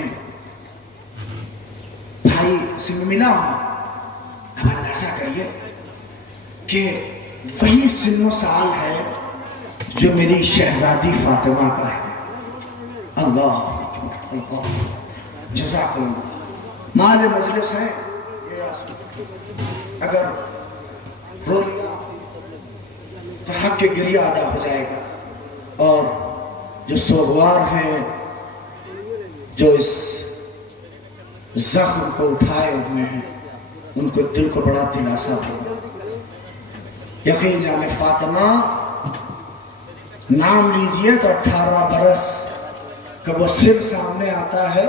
میں بھائی سے ملا ہوں، اب اندازہ کریے کہ وہی سن و سال ہے جو میری شہزادی فاطمہ کا ہے۔ اللہ اکبر، اللہ جزاک اللہ۔ مال مجلس ہے، اگر رو لیا تو حق کے گریہ ادا ہو جائے گا، اور جو سوگوار ہیں جو اس زخم کو اٹھائے ہوئے ہیں ان کو دل کو بڑا دلاسا ہوگا۔ یقین جانے فاطمہ نام لیجئے تو 18 برس کا وہ سر سامنے آتا ہے،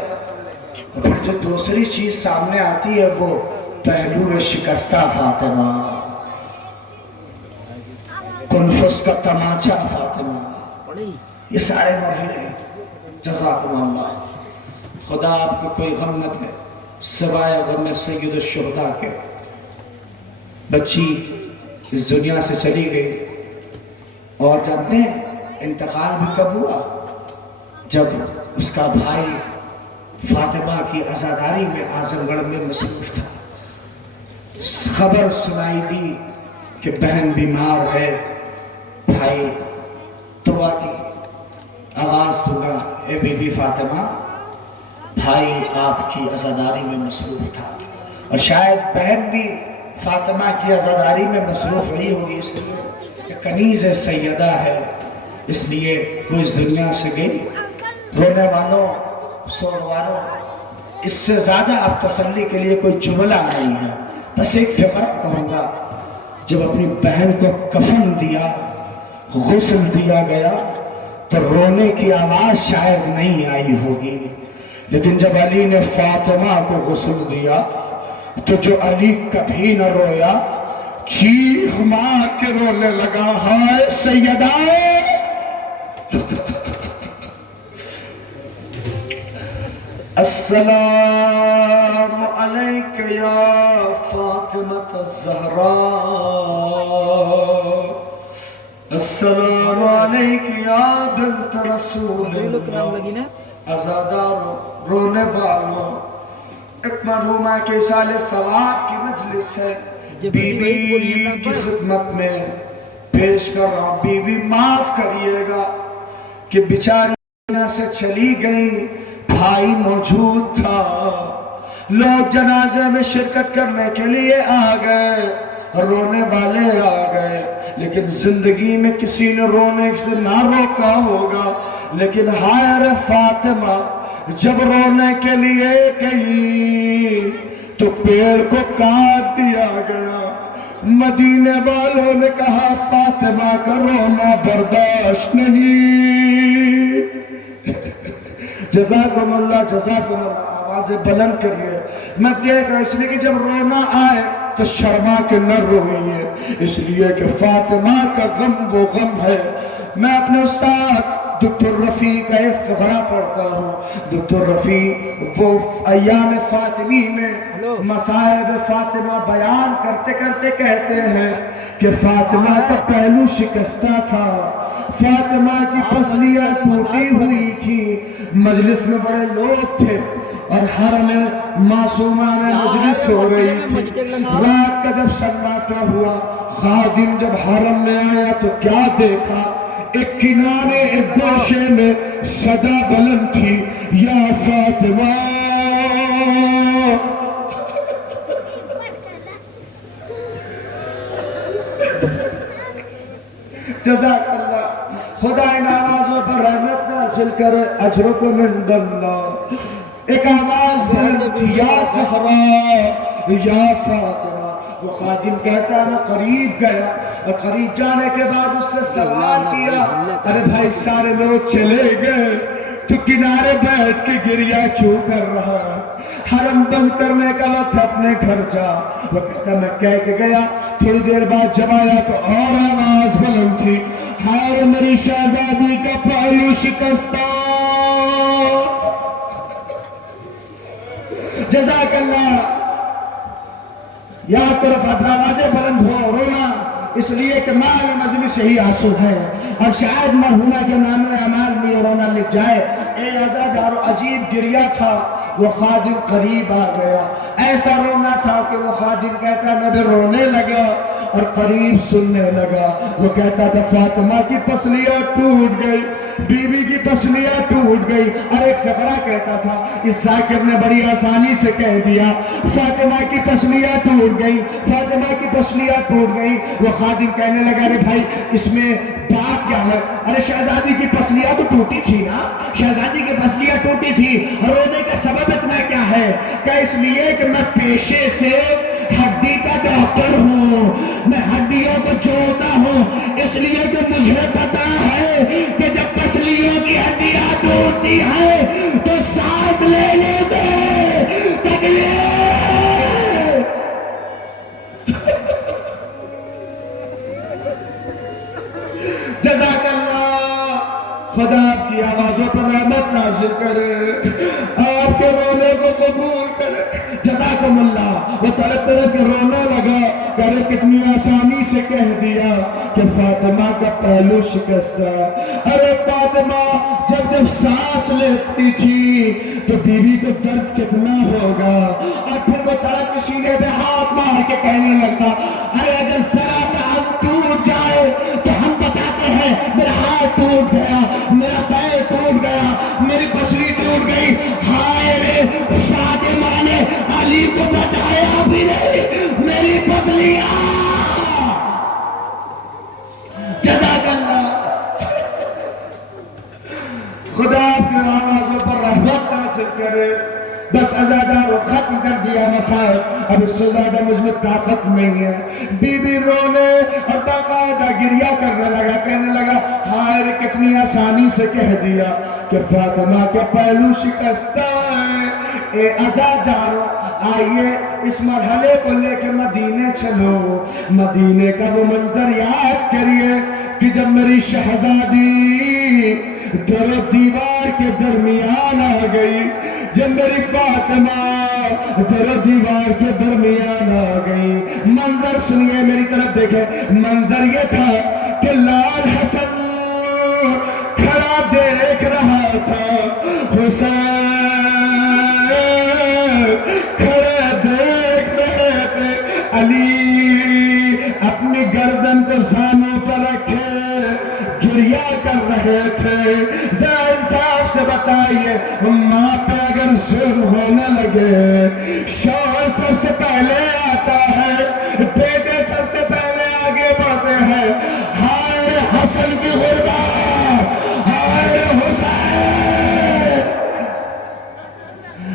اور پھر جو دوسری چیز سامنے آتی ہے وہ پہلو شکستہ فاطمہ، کنفس کا تماچا فاطمہ، یہ سارے مرحلے ہیں۔ جزاکم اللہ۔ خدا آپ کو کوئی غم نہ دے سوائے غم سید الشہداء کے۔ بچی اس دنیا سے چلی گئی، اور جانتے ہیں انتقال بھی کب ہوا؟ جب اس کا بھائی فاطمہ کی عزاداری میں اعظم گڑھ میں مصروف تھا۔ خبر سنائی دی کہ بہن بیمار ہے، بھائی دعا کی آواز دوں گا، اے بی بی فاطمہ، بھائی آپ کی عزاداری میں مصروف تھا، اور شاید بہن بھی فاطمہ کی عزاداری میں مصروف نہیں ہوگی، اس لیے کہ کنیز سیدہ ہے، اس لیے وہ اس دنیا سے گئی۔ رونے والوں، سونے والوں، اس سے زیادہ اب تسلی کے لیے کوئی جملہ نہیں ہے، بس ایک فقرہ کہوں گا۔ جب اپنی بہن کو کفن دیا، غسل دیا گیا، تو رونے کی آواز شاید نہیں آئی ہوگی، لیکن جب علی نے فاطمہ کو غسل دیا تو جو علی کبھی نہ رویا، چیخ مار کے رونے لگا، ہائے سیدہ، السلام علیک یا فاطمہ الزہراء، السلام علیک یا بنت رسول اللہ۔ عزادار رونے والوں، ایک مرحومہ کے سال ثواب کی مجلس ہے، بی بی کی خدمت میں پیش کر رہا ہوں۔ بی بی معاف کریے گا کہ بیچاری دنیا سے چلی گئی، بھائی موجود تھا، لوگ جنازے میں شرکت کرنے کے لیے آ گئے، رونے والے آ گئے، لیکن زندگی میں کسی نے رونے سے نہ روکا ہوگا، لیکن ہائے فاطمہ جب رونے کے لیے گئی تو پیڑ کو کاٹ دیا گیا۔ مدینے والوں نے کہا فاطمہ کا رونا برداشت نہیں۔ جزاکم اللہ، جزاکم اللہ، آوازیں بلند کریے۔ میں دیکھ رہا اس لیے کہ جب رونا آئے تو شرما کے نہ روئیے، اس لیے کہ فاطمہ کا غم وہ غم ہے۔ میں اپنے استاد دکتر رفیع کا ایک فقرہ پڑھتا ہوں۔ دکتر رفیع وہ ایام فاطمی میں مصائب فاطمہ بیان کرتے کرتے کہتے ہیں کہ فاطمہ کا پہلو شکستہ تھا، فاطمہ کی پسلیاں ٹوٹی ہوئی تھی، مجلس میں بڑے لوگ تھے، اور حرم معصومہ میں مجلس ہو رہی تھی۔ رات کا جب سناٹا ہوا، خادم جب حرم میں آیا تو کیا دیکھا؟ ایک کنارے ایک گوشے میں صدا بلند تھی، یا فاطمہ، جزاک اللہ۔ خدا ان آوازوں پر رحمت نازل کرے، اجرکم عند اللہ۔ ایک آواز بلند تھی، یا زہرا، یا فاطمہ۔ وہ خادم کہتا ہے میں قریب گیا، اور قریب جانے کے بعد اس سے سوال کیا، ارے بھائی سارے لوگ چلے گئے تو کنارے بیٹھ کے گریہ کیوں کر رہا ہے؟ حرم بند کرنے کا وقت اپنے گھر جا۔ وہ کہتا میں کہہ کے گیا، تھوڑی دیر بعد جب آیا تو اور آواز بلند تھی، ہائے میری شہزادی کا پہلو شکستہ۔ جزاک اللہ۔ یا طرف اپنا آوازیں بلند ہو، رونا اس لیے کہ مال مجلس یہی آنسو ہے، اور شاید مرحومہ کے نام اعمال میں رونا لکھ جائے۔ اے عزادارو عجیب گریہ تھا، وہ خادم قریب آ گیا، ایسا رونا تھا کہ وہ خادم کہتا میں بھی رونے لگا اور قریب سننے لگا، وہ کہتا تھا فاطمہ کی پسلیاں ٹوٹ گئی، بی بی کی پسلیاں ٹوٹ گئی، اور ایک فقرہ کہتا تھا اس ذاکر نے بڑی آسانی سے کہہ دیا فاطمہ کی پسلیاں ٹوٹ گئی، فاطمہ کی پسلیاں ٹوٹ گئی۔ وہ خادم کہنے لگا ارے بھائی اس میں بات کیا ہے؟ ارے شہزادی کی پسلیاں تو ٹوٹی تھی نا، شہزادی کی پسلیاں ٹوٹی تھی، رونے کا سبب اتنا کیا ہے؟ کہ اس لیے کہ میں پیشے سے ہڈی کا ڈاکٹر ہوں، میں ہڈیوں کو جوڑتا ہوں، اس لیے کہ مجھے پتا ہے کہ جب پسلیوں کی ہڈیاں ٹوٹتی ہیں تو سانس لینے میں تکلیف۔ جزاک اللہ، خدا آپ کی آوازوں پر رحمت نازل کرے، آپ کے رونے کو قبول کرے۔ جزاکم اللہ۔ وہ طرف طرف کے رونا لگا کہ ارے کتنی آسانی سے کہہ دیا کہ فاطمہ کا پہلو شکستہ۔ ارے فاطمہ جب سانس لیتی تھی تو بیوی کو درد کتنا ہوگا، اور پھر وہ طرف کے سینے پہ ہاتھ مار کے کہنے لگتا ارے اگر ذرا سا ٹوٹ جائے تو ہم بتاتے ہیں میرا ہاتھ ٹوٹ گیا، میرا پیر ٹوٹ گیا، میری پسلی ٹوٹ گئی۔ ہائے رے فاطمہ نے علی کو بتایا بھی نہیں میری پسلیاں۔ جزاک اللہ، خدا آپ کی آوازوں پر رحمت نازل کرے۔ بس عزادارو ختم کر دیا مسائل، اب اس سے زیادہ مجھ میں طاقت نہیں ہے۔ بی بی رونے اور باقاعدہ گریہ کرنے لگا، کہنے لگا ہائے رے کتنی آسانی سے کہہ دیا کہ فاطمہ کے پہلو شکستہ ہے۔ اے عزادارو آئیے اس مرحلے کو لے کے مدینے چلو، مدینے کا وہ منظر یاد کریے کہ جب میری شہزادی در و دیوار کے درمیان آ گئی، جب میری فاطمہ در و دیوار کے درمیان آ گئی۔ منظر سنیے، میری طرف دیکھیں، منظر یہ تھا کہ لال حسن کھڑا دیکھ رہا تھا، حسین کھڑا دیکھ رہے تھے، علی اپنی گردن کو زانوں پر رکھے گریہ کر رہے تھے۔ ذرا انصاف سے بتائیے، ماں پہ اگر ظلم ہونے لگے، شوہر سب سے پہلے آتا ہے، بیٹے سب سے پہلے آگے بڑھتے ہیں۔ ہائے حسن کی غربت، ہائے حسین۔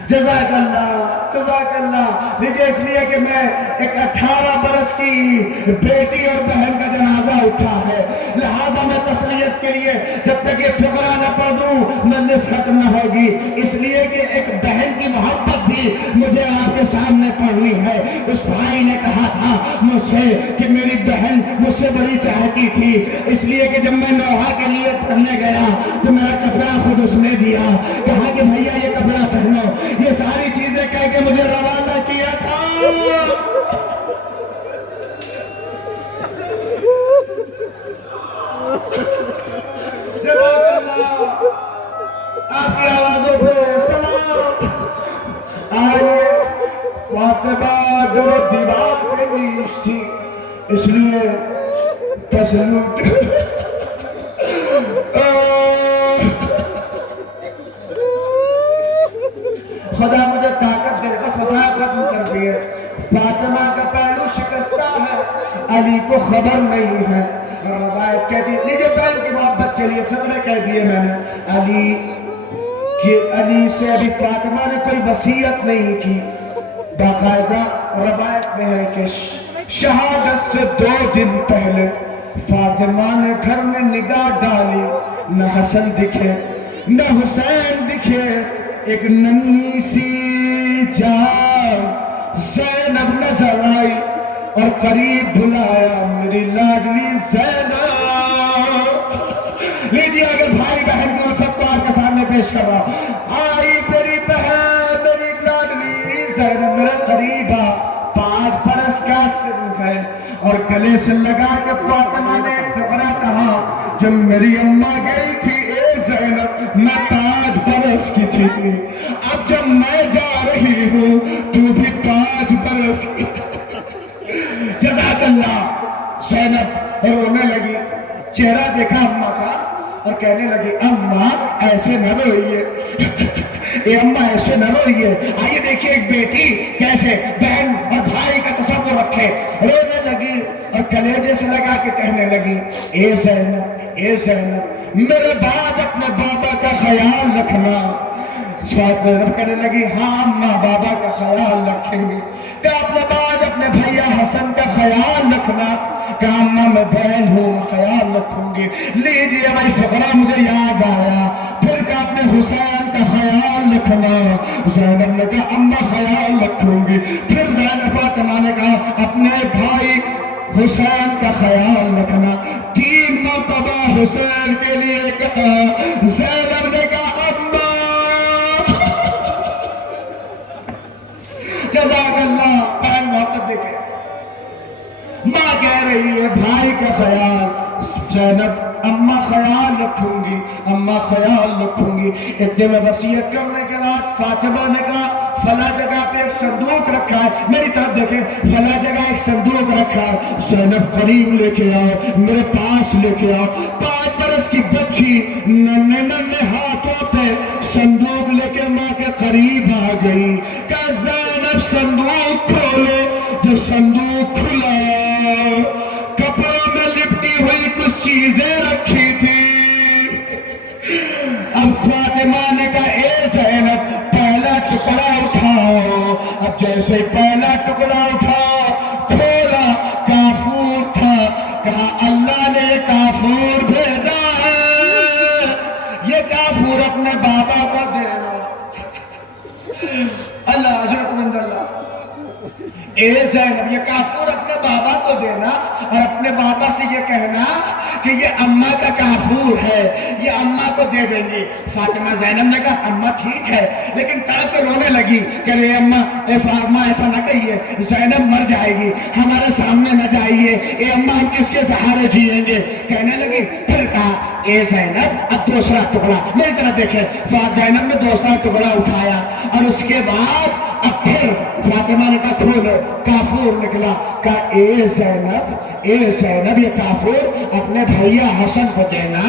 جزاک اللہ، جزاک اللہ۔ مجھے اس لیے کہ میں ایک 18 برس کی بیٹی اور بہن کا جنازہ اٹھا ہے، لہذا میں تسلیت کے لیے جب تک یہ فقرہ نہ پڑھ دوں مجلس ختم نہ ہوگی، اس لیے کہ ایک بہن کی محبت بھی مجھے آپ کے سامنے پڑھنی ہے۔ اس بھائی نے کہا تھا مجھ سے کہ میری بہن مجھ سے بڑی چاہتی تھی، اس لیے کہ جب میں نوحہ کے لیے پڑھنے گیا تو میرا کپڑا خود اس نے دیا، کہا کہ بھیا یہ کپڑا پہنو، یہ ساری چیزیں کہہ کے مجھے روانہ کیا تھا۔ جزاک اللہ، آپ کی آوازوں پہ سلام۔ آئیے، فاطمہ در و دیوار پہ نیش تھی، اس لیے تسلط۔ خدا مجھے طاقت دے، بس مسائل ختم کر دیے۔ فاطمہ کا پہلو شکستہ ہے، علی کو خبر نہیں ہے۔ روایت کہہ دی، لیجئے بہن کی محبت کے لیے فقرے کہہ دیے میں نے، علی سے ابھی فاطمہ نے کوئی وصیت نہیں کی۔ باقاعدہ روایت میں ہے کہ شہادت سے 2 دن پہلے فاطمہ نے گھر میں نگاہ ڈالی، نہ حسن دکھے نہ حسین دکھے، ایک ننھی سی جان زینب نظر آئی اور قریب بلایا، میری لاڈلی زینب۔ لیجیے اگر بھائی بہن کی الفت کو آپ کے سامنے پیش کر رہا، آئی میری بہن میری لاڈلی زینب میرے قریب آ، 5 برس کا سن ہے، اور گلے سے لگا کے فاطمہ نے ایک فقرہ کہا، جب میری اماں گئی تھی اے زینب میں 5 برس رکھی تھی، اب جب میں جا رہی ہوں تو بھی 5 برس کی۔ جزاک اللہ۔ زینب رونے لگی، چہرہ دیکھا اماں کا اور کہنے لگی اماں ایسے نہ روئیے، اے اماں ایسے نہ روئیے۔ آئیے دیکھیں ایک بیٹی کیسے بہن اور بھائی کا تصور رکھے۔ رونے لگی اور کلیجے سے لگا کے کہنے لگی اے زینب، اے زینب میرے بعد اپنے بابا کا خیال رکھنا۔ زینب کہنے لگی ہاں اماں بابا کا خیال رکھیں گی۔ کہ اپنے بعد اپنے بھیا حسن کا خیال رکھنا۔ کہ اماں میں بہن ہوں خیال رکھوں گی۔ لیجئے بھائی فقرہ مجھے یاد آیا، پھر کہ اپنے حسین کا خیال رکھنا۔ زینب نے کہا اماں خیال رکھوں گی۔ پھر زینب فاطمہ نے کہا اپنے بھائی حسین کا خیال رکھنا۔ 3 مرتبہ حسین کے لیے کہا۔ زینب نے کہا اماں۔ جزاک اللہ۔ بہن محبت دیکھیں، ماں کہہ رہی ہے بھائی کا خیال۔ زینب اماں خیال رکھوں گی، اماں خیال رکھوں گی۔ اتنے میں وصیت کرنے کے بعد فاطمہ نے کہا فلاں جگہ پہ ایک صندوق رکھا ہے، میری طرف دیکھیں، فلاں جگہ ایک صندوق رکھا ہے، زینب قریب لے کے آؤ، میرے پاس لے کے آؤ۔ 5 برس کی بچی ننھے ننھے ہاتھوں پہ صندوق لے کے ماں کے قریب آ گئی۔ کہ زینب صندوق کھولو۔ جب صندوق کھلا کپڑوں میں لپٹی ہوئی کچھ چیزیں رکھی تھی۔ اب فاطمہ نے کہا اے زینب پہلا ٹکڑا اٹھاؤ۔ اب جیسے پہلا ٹکڑا اٹھاؤ کھولا، کافور تھا۔ کہا اللہ نے کافور بھیجا ہے، یہ کافور اپنے بابا کو دینا۔ اللہ اجرکم عند اللہ۔ اے زینب یہ کافور اپنے بابا کو دینا اور اپنے بابا سے یہ کہنا کہ یہ اماں کا کافور ہے، یہ اماں کو دے دیں گے۔ فاطمہ زینب نے کہا اماں ٹھیک ہے، لیکن تڑپ کے رونے لگی کہ اے اماں، اے فاطمہ ایسا نہ کہیے، زینب مر جائے گی، ہمارے سامنے نہ جائیے، اے اماں ہم کس کے سہارے جیئیں گے۔ کہنے لگی، پھر کہا اے زینب اب دوسرا ٹکڑا، میری طرف دیکھیں، زینب نے دوسرا ٹکڑا اٹھایا اور اس کے بعد اب پھر فاطمہ نے کہا کھولو، کافور نکلا۔ کہا اے زینب یہ کافور اپنے بھیا حسن کو دینا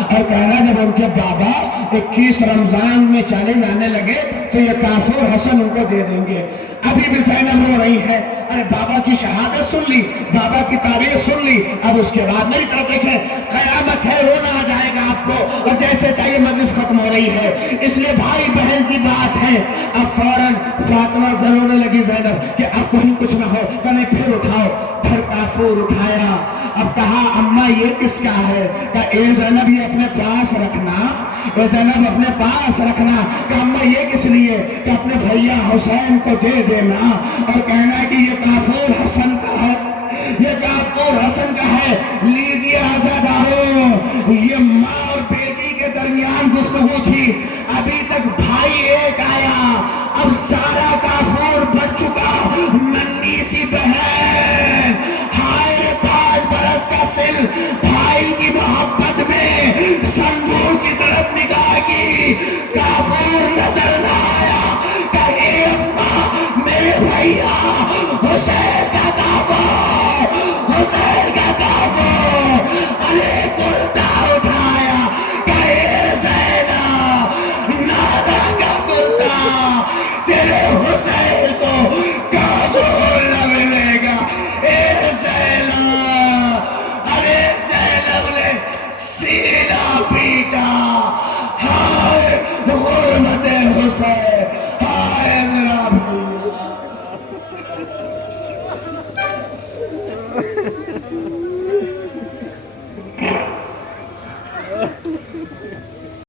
اور کہنا جب ان کے بابا 21 رمضان میں چلے جانے لگے تو یہ کافور حسن ان کو دے دیں گے۔ ابھی بھی زینب رو رہی ہے، ارے بابا کی شہادت سن لی، بابا کی تاریخ سن لی، اب اس کے بعد میری طرف دیکھیں، قیامت ہے، رونا آ جائے گا آپ کو، اور جیسے چاہیے مجلس ختم ہو رہی ہے، اس لیے بھائی بہن کی بات ہے۔ اب فوراً فاطمہ رونے لگی زینب کہ اب کہیں کچھ نہ ہو، کہنے پھر اٹھاؤ، پھر کافور اٹھایا۔ اب کہا اماں یہ کس کا ہے؟ کہا اے زینب یہ اپنے پاس رکھنا، اے زینب اپنے پاس رکھنا۔ کہ اماں یہ کس لیے؟ کہ اپنے بھیا حسین کو دے دینا اور کہنا ہے کہ یہ کافور حسن کا ہے، یہ کافور حسن کا ہے۔ لیجئے عزادارو، یہ ماں اور بیٹی کے درمیان گفتگو تھی، ابھی تک بھائی ایک آیا، اب سارا کافور بچ چکا، ننھی سی بہن، ہائے 5 برس کا سن، بھائی کی محبت میں صندوق کی طرف نگاہ کی، کافور نظر نہ آیا۔ کہ اے اماں میرے بھیا حسین کا کافور، حسین کا کافور، ارے کرتا اٹھایا۔ کہ اے زینب نادا کا کرتا، تیرے حسین کو کافور نہ ملے گا۔ اے زینب، ارے زینب نے سینہ پیٹا، ہائے غربت حسین۔